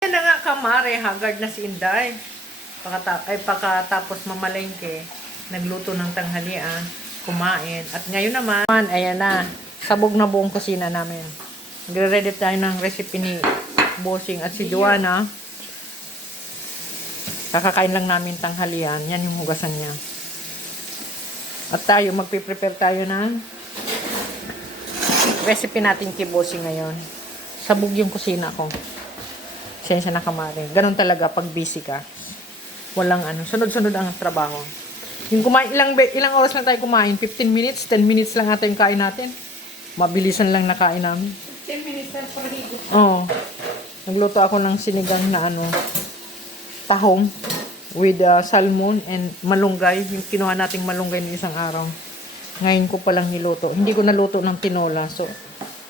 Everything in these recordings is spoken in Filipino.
Yan na nga kamare, haggard na si Inday. Pagkatapos mamalengke, nagluto ng tanghalian, kumain. At ngayon naman, ayan na, sabog na buong kusina namin. Nagre-ready tayo ng recipe ni Bossing at si Joanna. Kakakain lang namin tanghalian. Yan yung hugasan niya. At tayo, magpiprepare tayo ng recipe natin kay Bossing ngayon. Sabog yung kusina ko. Sensya na kamari. Ganon talaga pag busy ka. Walang sunod-sunod ang trabaho. Yung kumain, ilang oras lang tayo kumain? 15 minutes, 10 minutes lang ata yung kain natin. Mabilisan lang nakain namin. 10 minutes lang para higo. Oo. Nagluto ako ng sinigang na tahong with salmon and malunggay. Yung kinuha nating malunggay ng isang araw. Ngayon ko palang niluto. Hindi ko naluto ng tinola. So,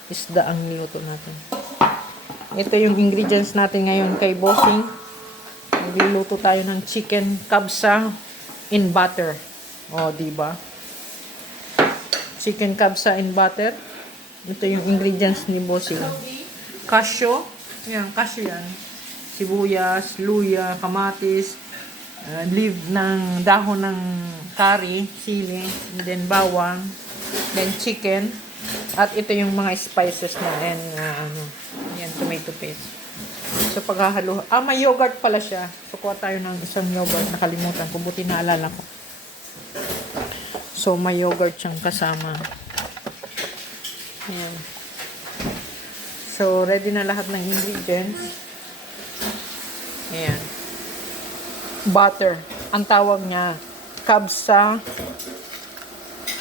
isda ang niluto natin. Ito yung ingredients natin ngayon kay Bossing. Nagluluto tayo ng chicken kabsa in butter. O, diba? Chicken kabsa in butter. Ito yung ingredients ni Bossing. Cashew. Ayan, cashew yan. Sibuyas, luya, kamatis, leaf ng dahon ng curry, sili, and then bawang, then chicken. At ito yung mga spices na and yan, tomato paste. So paghahalo, may yogurt pala siya. So kuha tayo ng isang yogurt, nakalimutan ko, buti naalala ko. So may yogurt siyang kasama. Ayan. So ready na lahat ng ingredients. Ayan. Butter. Ang tawag niya, kabsa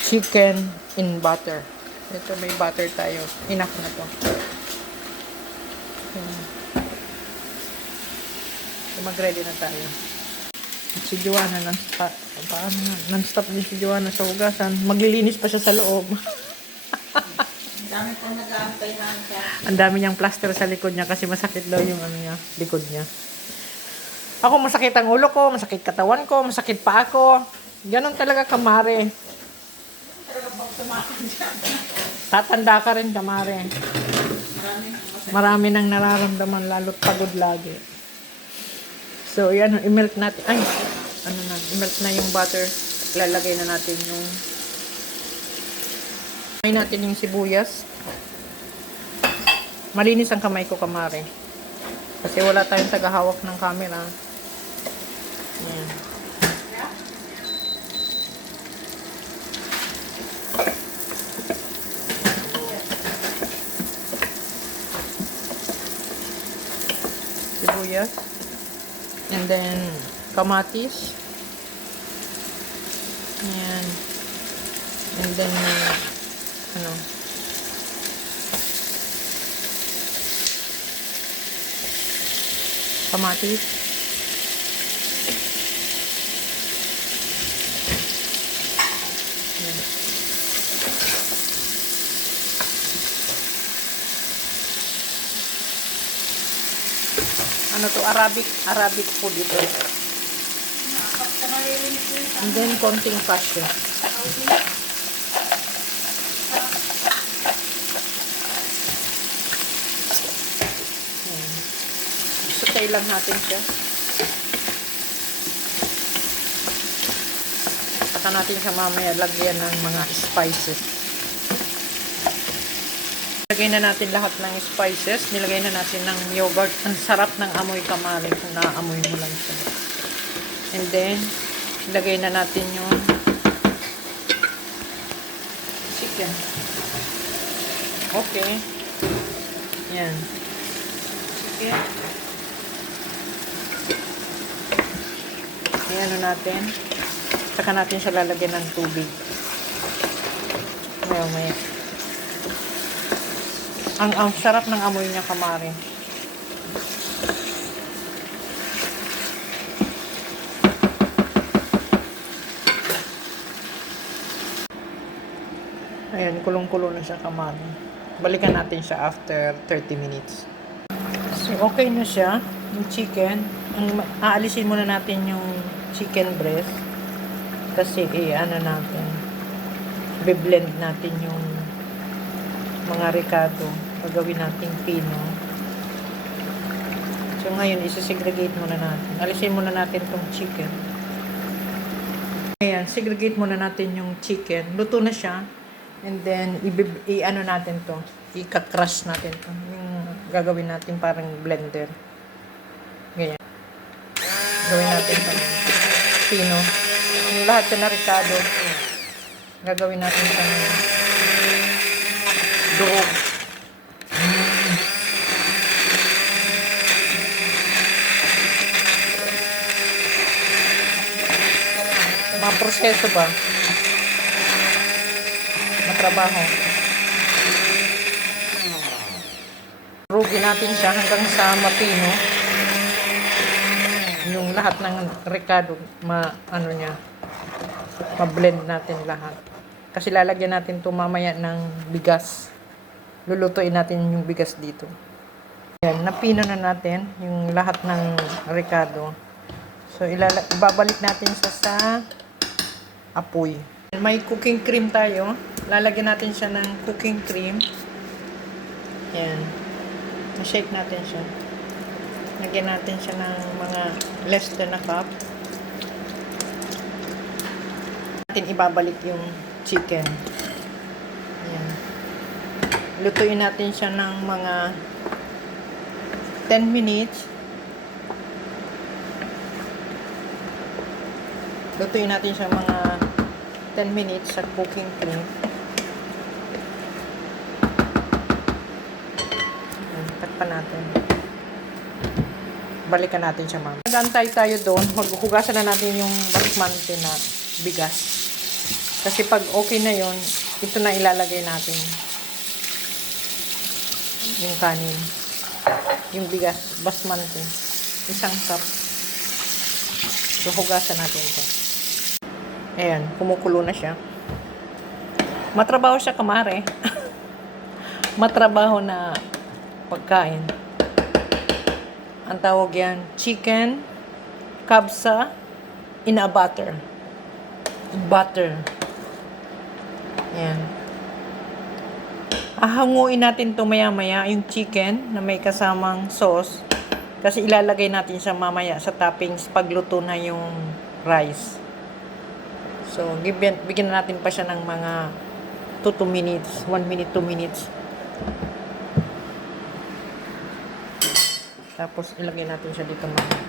chicken in butter. Ito, may butter tayo. Enough na to. So, mag-ready na tayo. At si Joanna, non-stop din si Joanna sa hugasan. Maglilinis pa siya sa loob. Ang dami pong nag-aampay na siya. Ang dami niyang plaster sa likod niya kasi masakit daw yung likod niya. Ako, masakit ang ulo ko, masakit katawan ko, masakit pa ako. Ganon talaga kamare. Talaga pang tumakan dyan. Tatanda ka rin, kamare. Marami nang nararamdaman, lalo't pagod lagi. So, yan, i-melt natin. Ay, i-melt na yung butter. Lalagay na natin yung natin yung sibuyas. Malinis ang kamay ko, kamare. Kasi wala tayong tagahawak ng camera. Yan. Sibuyas. And then, kamatis. Ayan. And then, kamatis. Ayan. Arabic food ito. And then, konting cashew. Sutay lang natin siya. Saka natin siya mamaya lagyan ng mga spices. Lagay na natin lahat ng spices. Nilagay na natin ng yogurt. Ang sarap ng amoy kamari kung naaamoy mo lang siya. And then, ilagay na natin yung chicken. Okay. Yan. Chicken. Ayan natin. Saka natin siya lalagyan ng tubig. Maya. Ang sarap ng amoy niya kamari. Ayan, kulong-kulo na siya kamari. Balikan natin siya after 30 minutes. So, okay na siya. Yung chicken. Aalisin muna natin yung chicken breast. Kasi, natin. Be-blend natin yung mga ricado. Gagawin natin pino. So, ngayon, isi-segregate muna natin. Alisin muna natin tong chicken. Ayan, segregate muna natin yung chicken. Luto na siya. And then, i-ano natin to. I-crush natin to. Yung gagawin natin parang blender. Ganyan. Gawin natin to. Pino. Yung lahat na ricado. Gagawin natin sa durog. Mga proseso ba? Matrabaho. Rugin natin siya hanggang sa mapino. Yung lahat ng ricado, ma-blend natin lahat. Kasi lalagyan natin ito mamaya ng bigas. Lulutuin natin yung bigas dito. Ayan, napino na natin yung lahat ng ricado. So, ibabalik natin sa apoy. May cooking cream tayo. Lalagyan natin siya ng cooking cream. Ayan. Na-shake natin siya. Lagyan natin siya ng mga less than a cup. Natin ibabalik yung chicken. Ayan. Lutuin natin siya ng mga 10 minutes. Lutuin natin siya mga 10 minutes sa cooking cream. Takpan natin. Balikan natin siya, ma'am. Nag-antay tayo doon. Maghuhugasan na natin yung basmati na bigas. Kasi pag okay na yon, ito na ilalagay natin. Yung kanin. Yung bigas, basmati. 1 cup. So, hugasan natin ito. Ayan, kumukulo na siya. Matrabaho siya, kamare. Matrabaho na pagkain. Ang tawag yan, chicken, kabsa, in a butter. Butter. Ayan. Ahanguin natin ito maya-maya, yung chicken na may kasamang sauce. Kasi ilalagay natin siya mamaya sa toppings pagluto na yung rice. So, bigyan natin pa siya ng mga 2 minutes. 1 minute, 2 minutes. Tapos, ilagay natin siya dito mamaya.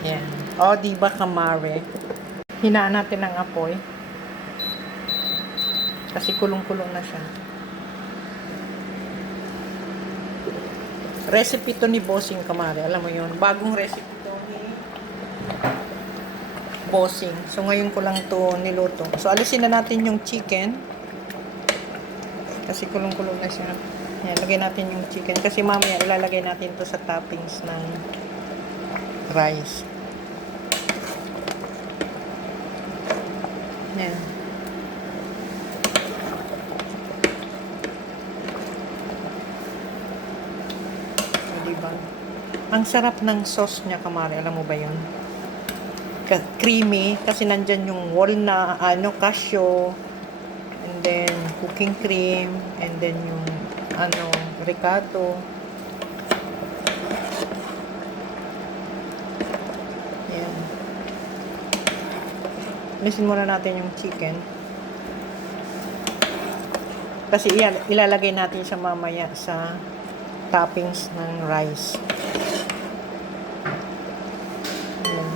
Yan. O, diba, kamare? Hinaan natin ang apoy. Kasi kulong-kulong na siya. Recipe to ni Bossing, kamare. Alam mo yun. Bagong recipe to ni Bossing. So, ngayon ko lang to niluto. So, alisin na natin yung chicken. Kasi kulong-kulong na siya. Yan, lagay natin yung chicken. Kasi mamaya ilalagay natin to sa toppings ng rice. Yan. Diba? Ang sarap ng sauce niya, kamari. Alam mo ba yun? Creamy. Kasi nandyan yung walnut, cashew, and then cooking cream, and then yung ricotta. Ayan. Alisin muna natin yung chicken. Kasi ilalagay natin siya mamaya sa toppings ng rice. Ayan.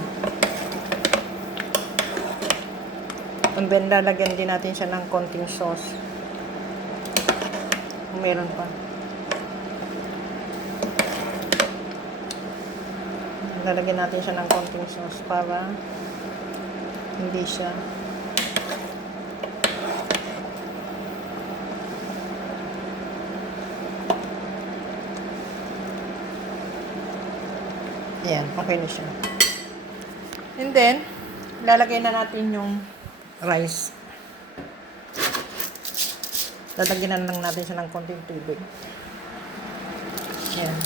And then, lalagyan din natin siya ng konting sauce. Kung meron pa. Lalagyan natin siya ng konting sauce para hindi siya ayan, okay na siya. And then, lalagay na natin yung rice. Lalagyan na lang natin siya ng konting tubig. Ayan.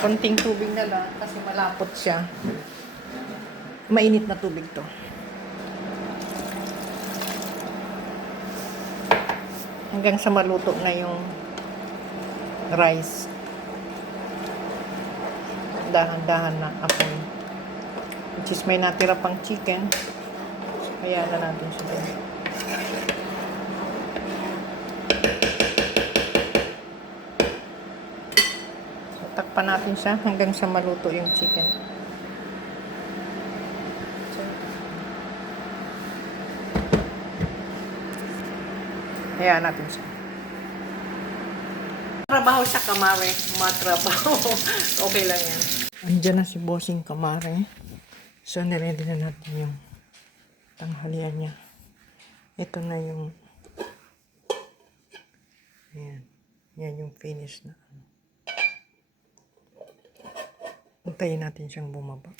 Konting tubig na lang kasi malapot siya. Mainit na tubig to. Hanggang sa maluto na yung rice. Dahan-dahan na apoy. Which is may natira pang chicken. So, kaya na natin siya din. So, takpan natin siya hanggang sa maluto yung chicken. So, hayaan natin siya. Trabaho sa kamare. Matrabaho. Okay lang yan. Andiyan na si bossing kamare. So, niready na natin yung tanghalian niya. Ito na yung ayan. Yan yung finish na. Antayin natin siyang bumaba.